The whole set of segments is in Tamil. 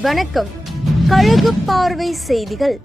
வணக்கம். கழுகு பார்வை செய்திகள்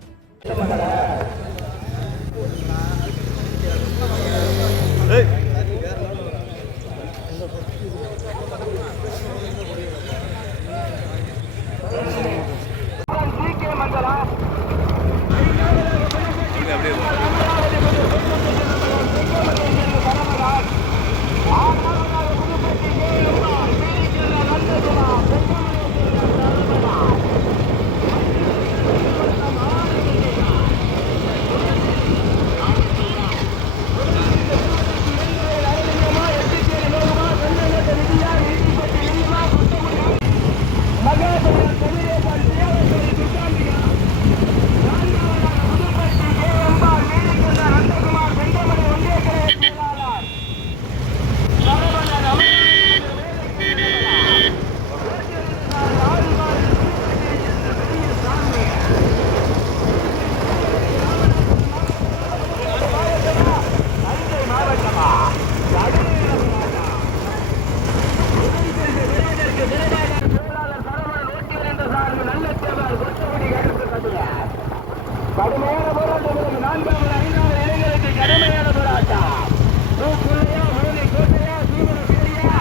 போராட்டம் நான்காவது ஐந்தாவது இளைஞருக்கு கடுமையான போராட்டம் தூக்குள்ளையா மூலி கோட்டையா தீவிர பேரியா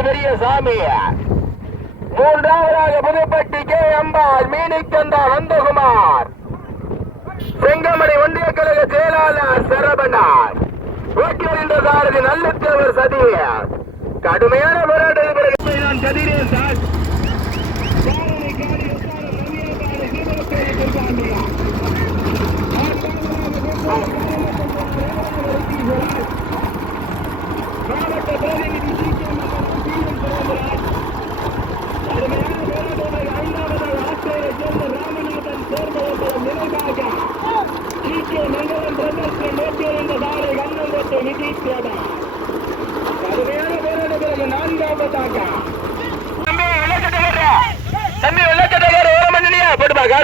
பெரிய சாமி மூன்றாவதாக புதுப்பட்டி கே அம்பாள் மீனிக்கந்தா நந்தகுமார். செங்கமணி ஒன்றிய கழக செயலாளர் சரபனார் ஓட்டியறிந்த சாரதி நல்லத்தேவர் சதி கடுமையான போராட்டத்துக்கு பிறகு நான் கதிரேன் சார். மாவட்ட பிரதிநிதி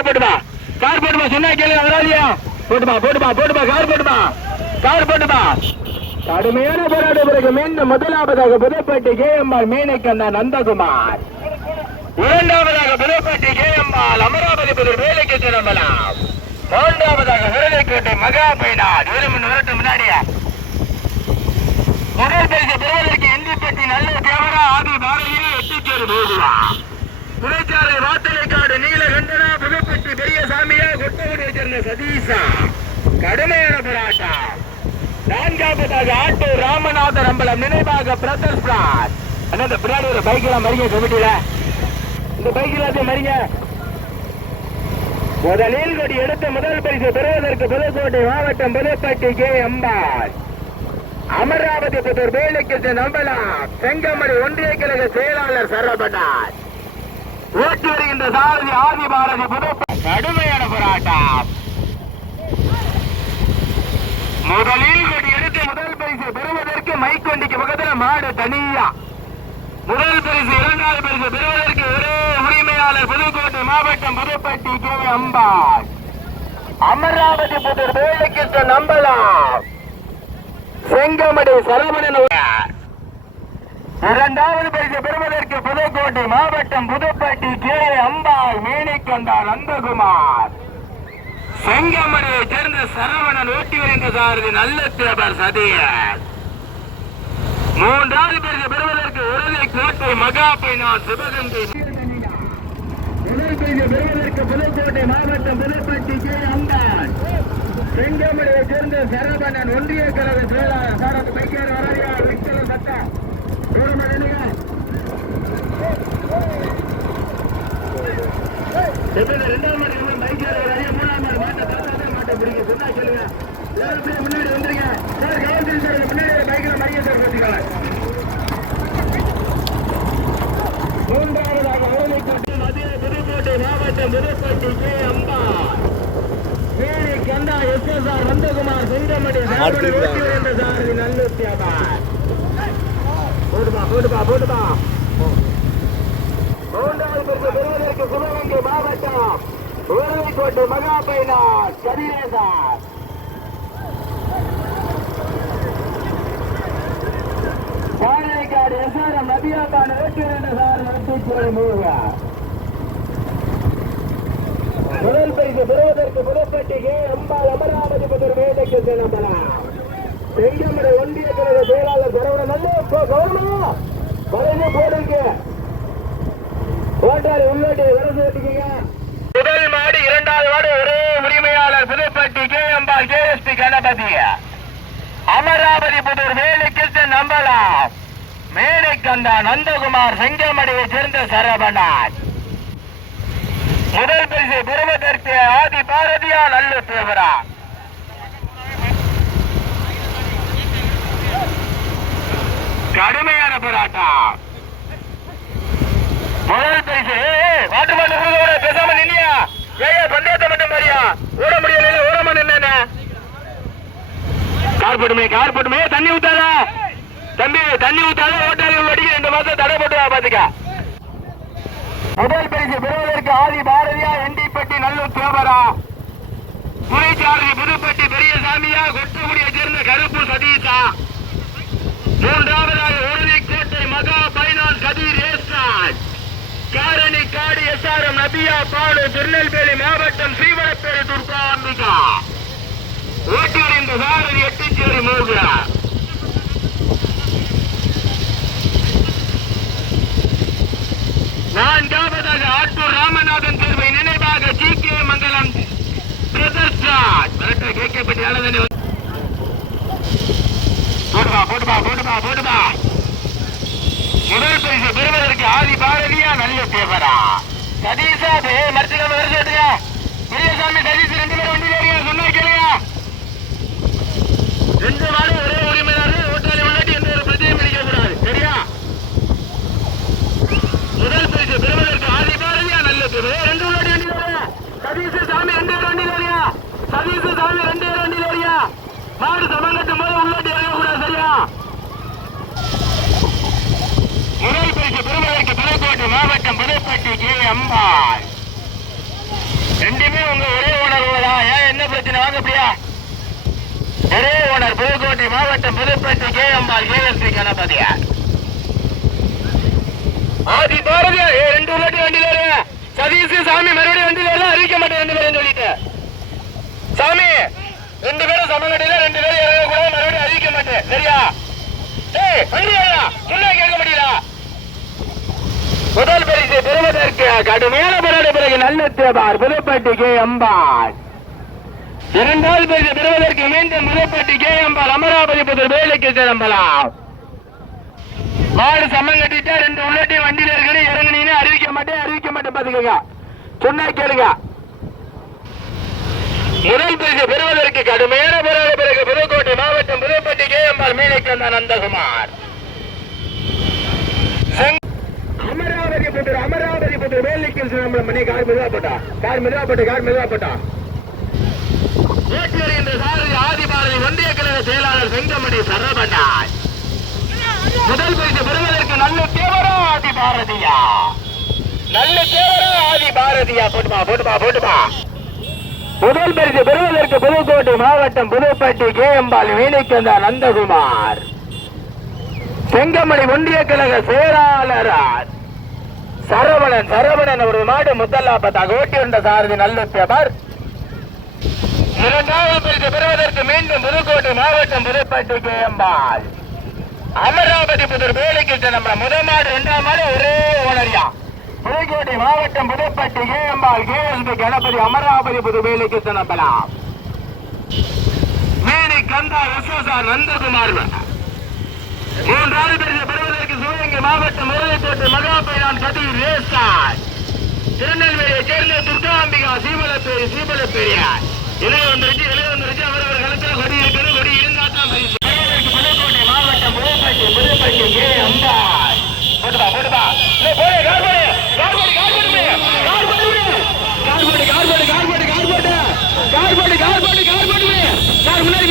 போட்டுமா. கார் போட்டுமா சொன்னா கேளு அகராதியா? போட்டுமா போட்டுமா போட்டுமா கார் போட்டுமா. கார் போட்டுமா. கடுமையான போராட்ட பிறகு மீண்டும் முதலாவதாக புதுப்பேட்டை கே எம்ஆர் மீனக்கண்ணா நந்தகுமார். இரண்டாவதாக புதுப்பட்டி கேஎம்பால் அமராவதி புதூர் வேலைக்கு திரும்பலாம் மூன்றாவதாக விருதைக்கோட்டை மகா பைனார் ஒரு மணி நேரத்துக்கு முன்னாடியே. முதல் பரிசு பெறுவதற்கு எந்திப்பட்டி நல்ல தேவரா ஆதி பாரதியை எட்டிச்சேரி போகுவா புனைச்சாலை வாத்தலைக்காடு நீலகண்டனா புதுப்பட்டி பெரியசாமியா கொட்டகுடியை சேர்ந்த சதீஷா கடுமையான போராட்டம். நான்காவதாக ஆட்டோ ராமநாதர் அம்பலம் நினைவாக பிரதர் பிளாட் அண்ணா இந்த பின்னாடி ஒரு பைக்கெல்லாம் மறிங்க கமிட்டியில இந்த பைக் எல்லாத்தையும் மறிங்க. முதலில் கொடி எடுத்த முதல் பரிசு பெறுவதற்கு புதுக்கோட்டை மாவட்டம் புதுப்பட்டி கே. அம்பாள். அமராவதி புதூர் வேலைக்கு நம்பலாம் செங்கமணி ஒன்றிய கழக செயலாளர் சரபனார் ஓட்டி வருகின்ற சாரதி ஆதி பாரதி கடுமையான போராட்டம். முதலில் கொடி எடுத்து முதல் பரிசு பெறுவதற்கு மைக்கொண்டிக்கு பக்கத்தில் மாடு தனியா. முதல் பரிசு இரண்டாவது பரிசு பெறுவதற்கு ஒரே உரிமையாளர் புதுக்கோட்டை மாவட்டம் புதுப்பட்டி கே அம்பாள். அமராவதி புதூர் வேலைக்கிட்ட நம்பலாம். செங்கமடை சரவணன் இரண்டாவது பரிசு பெறுவதற்கு புதுக்கோட்டை மாவட்டம் புதுப்பட்டி கே அம்பாள் மேனிக்கந்தார் நந்தகுமார் செங்கமடியை சேர்ந்த சரவணன் ஓட்டி வருகின்ற சாரதி நல்ல தேவர் சதியன் மூன்றாவது பரிசு பெறுவதற்கு உரலை கோட்டை மகாபைனான் சிவகங்கை. பெறுவதற்கு புதுக்கோட்டை மாவட்டம் புதுப்பட்டி கே அம்பாள். செங்கமலையை சேர்ந்த சரவணன் ஒன்றிய கழக செயலாளர் சாரதி பைக்கேர் வரையா விக்டர் சட்டா மூணாம் மாடு மாட்டை மாட்டை பிடிக்க. சொன்னா சொல்லுங்க. எல்லாரும் முன்னாடி வந்துருங்க. சார் கவர்மெண்ட் சார் முன்னாடி பைக்கில் மறிய சார் வச்சுக்கலாம் மூன்றாவதாக அவலைக்கோட்டை மதுரை புதுக்கோட்டை மாவட்டம் புதுக்கோட்டை கே. அம்பா வேலி கந்தா எஸ். எஸ். ஆர். நந்தகுமார் ஓட்டி வருகின்ற சாரதி நல்லுத்தியாபார் போடுப்பா போடுப்பா போடுப்பா மூன்றாவது பரிசு பெறுவதற்கு சிவகங்கை மாவட்டம் உருளைக்கோட்டை மகா பைனார் கதிரேசார் காரைக்காடு எஸ்ஆர்எம் நபியாபான வெற்றி என்ற சார் நடத்தி மூவார் முதல் பரிசு பெறுவதற்கு புதுப்பட்டிக்கு அம்பாள் அமராவதி முதல் வேதைக்கு செல்லப்படலாம். செங்கமடை ஒன்றிய கழக செயலாளர் சரவண நல்ல கவர்மா வரைந்து போடுங்க ஓட்டாரி உள்ளோட்டி வரது ஓட்டிக்கீங்க முதல் மாடு இரண்டாவது மாடு ஒரே உரிமையாளர் புதுப்பட்டி கே அம்பாள் கேஎஸ்பி கணபதி. அமராவதி புதூர் வேலைக்கு நம்பலாம். மேலைக்கந்தா நந்தகுமார் செங்கமடையை சேர்ந்த சரவணன் முதல் பரிசு பெறுவதற்கு ஆதி பாரதியா நல்ல தேவரா கடுமையான போராட்டம். முதல் பரிசு பேசாம பந்தயத்தை மட்டும் மாதிரியா ஓட முடியல கார் போட்டுமே கார் போட்டுமே. தண்ணி ஊத்தாத. தம்பி தண்ணி ஊத்தாத ஓட்டாளி உள்ளடிக்கு இந்த மாசம் தடை போட்டு பாத்துக்க. முதல் பரிசு பெறுவதற்கு ஆதி பாரதியா எண்டிப்பட்டி நல்லூர் தேவரா. துணைச்சாரதி புதுப்பட்டி பெரியசாமியா சாமியா சேர்ந்த கருப்பு சதீஷா மூன்றாவதாக கோட்டை மகா பைனான் கதீர் ஏஸ்ராஜ் காரணி காடு எஸ்ஆர்எம் நபியா பாடு திருநெல்வேலி மாவட்டம் ஸ்ரீவரப்பேரி துர்கா அம்பிகா. ஓட்டியிருந்து இந்த சாரதி எட்டிச்சேரி மோகுரா நான்காவதாக ஆட்டூர் ராமநாதன் தேர்வை நினைவாக G K Mangalam brothers Raj. மிரட்ட கேட்கப்பட்ட போட்டுமா போடுவா போடுவா போடுவா முதல் பரிசு பெறுவதற்கு ஆதி பாரதியா நல்ல சேவரா சதீஷா பே மருத்துவ வருஷத்துங்க பெரியசாமி சதீஷ் ரெண்டு பேரும் வண்டி ஏறியா சொன்னா கேளுங்க. ரெண்டு மாடு ஒரே உரிமையாளர் ஓட்டாளி உள்ளாட்டி எந்த ஒரு பிரச்சனையும் பிடிக்க கூடாது சரியா? முதல் பரிசு பெறுவதற்கு ஆதி பாரதியா நல்ல தேவை ரெண்டு உள்ளாட்டி வண்டி ஏறியா சதீஷ் சாமி ரெண்டு பேரும் வண்டி ஏறியா சதீஷ் சாமி ரெண்டு பேரும் வண்டி ஏறியா மாடு சமங்கட்டும் போது உள்ளாட்டி இறங்க கூடாது சரியா முதல் பரிசு பெறுவதற்கு மாவட்டம் புதுப்பட்டி கே அம்பாள். ரெண்டுமே உங்க ஒரே ஓனர் தான் ஏன் என்ன பிரச்சனை? வாங்க அப்படியா? ஒரே ஓனர் புதுக்கோட்டை மாவட்டம் புதுப்பட்டி கே அம்பாள் கேஎஸ்பி கணபதியா? ஆதி பாரதியா? ஏ ரெண்டு உள்ளாட்டி வண்டியில சதீஷ் சாமி மறுபடியும் வண்டியில அறிவிக்க மாட்டேன் ரெண்டு பேரும் சொல்லிட்டு. சாமி ரெண்டு பேரும் சமகட்டையில ரெண்டு பேரும் இறங்க கூட மறுபடியும் அறிவிக்க மாட்டேன். சரியா? ஏய் வண்டியா சொன்னா கேட்க முடியல முதல் பரிசு பெறுவதற்கு கடுமையான போராட்ட பிறகு நல்ல தேவார் புதுப்பட்டி கே. அம்பாள். இரண்டாவது பரிசு பெறுவதற்கு மீண்டும் புதுப்பட்டி கே. அம்பாள் அமராவதி புதர் வேலைக்கு திரும்பலாம் மாடு சம்மம் கட்டிட்டா ரெண்டு உள்ளாட்டி வண்டியில இருக்கணும் இறங்கினீங்க அறிவிக்க மாட்டேன் அறிவிக்க மாட்டேன் பாத்துக்கங்க. சொன்னா கேளுங்க. முதல் பரிசு பெறுவதற்கு கடுமையான போராட்ட பிறகு புதுக்கோட்டை மாவட்டம் புதுப்பட்டி கே. அம்பாள் மீனைக்கந்தா நந்தகுமார் செங்- அமராவதி புத்தர் அமராவதி புத்தர் வேலைக்கு நம்மள மணி கார் மெதுவா போட்டா. கார் மெதுவா போட்டு கார் மெதுவா போட்டா. சாரதி ஆதிபாரதி ஒன்றிய கழக செயலாளர் செங்கமணி முதல் பரிசு பெறுவதற்கு நல்ல தேவரா ஆதி பாரதியா? நல்ல தேவரா ஆதி பாரதியா? போட்டுமா போட்டுமா போட்டுமா? முதல் பரிசு பெறுவதற்கு புதுக்கோட்டை மாவட்டம் புதுப்பட்டி கே எம்பாள் வீணைக்கந்தா நந்தகுமார். செங்கமணி ஒன்றிய கழக செயலாளரார். சரவணன் சரவணன் ஒரு மாடு முதலாபத்தாக ஓட்டி வந்த சாரதி நல்ல தேவர் இரண்டாவது பரிசு பெறுவதற்கு மீண்டும் புதுக்கோட்டை மாவட்டம் புதுப்பட்டி கே எம்பாள் அமராவதி புதர் வேலைக்கு நம்ம முதல் மாடு இரண்டாம் மாடு ஒரே ஓனரியா. புதுக்கோட்டை மாவட்டம் புதுப்பட்டி கேஎம்பால் கேஎஸ்பி கணபதி அமராவதி புது வேலைக்கு நம்பலாம் மேனி கந்தா விஸ்வசா நந்தகுமார். மூன்றாவது பரிசு பெறுவதற்கு சிவகங்கை மாவட்டம் முருகைக்கோட்டை மகாபைரான் சதி ரேசார் திருநெல்வேலியை சேர்ந்த துர்காம்பிகா சீமலப்பேரி சீமலப்பேரியார். இளைய வந்துருச்சு இளைய வந்துருச்சு. அவர் அவர் கொடி இருக்கணும் கொடி இருந்தா தான் பரிசு புதுக்கோட்டை மாவட்டம் புதுப்பட்டி புதுப்பட்டி கே. அம்பாள். போடு கார் முன்னாடி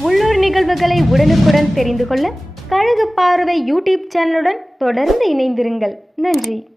உள்ளூர் நிகழ்வுகளை உடனுக்குடன் தெரிந்து கொள்ள கழக பார்வை யூடியூப் சேனலுடன் தொடர்ந்து இணைந்திருங்கள். நன்றி.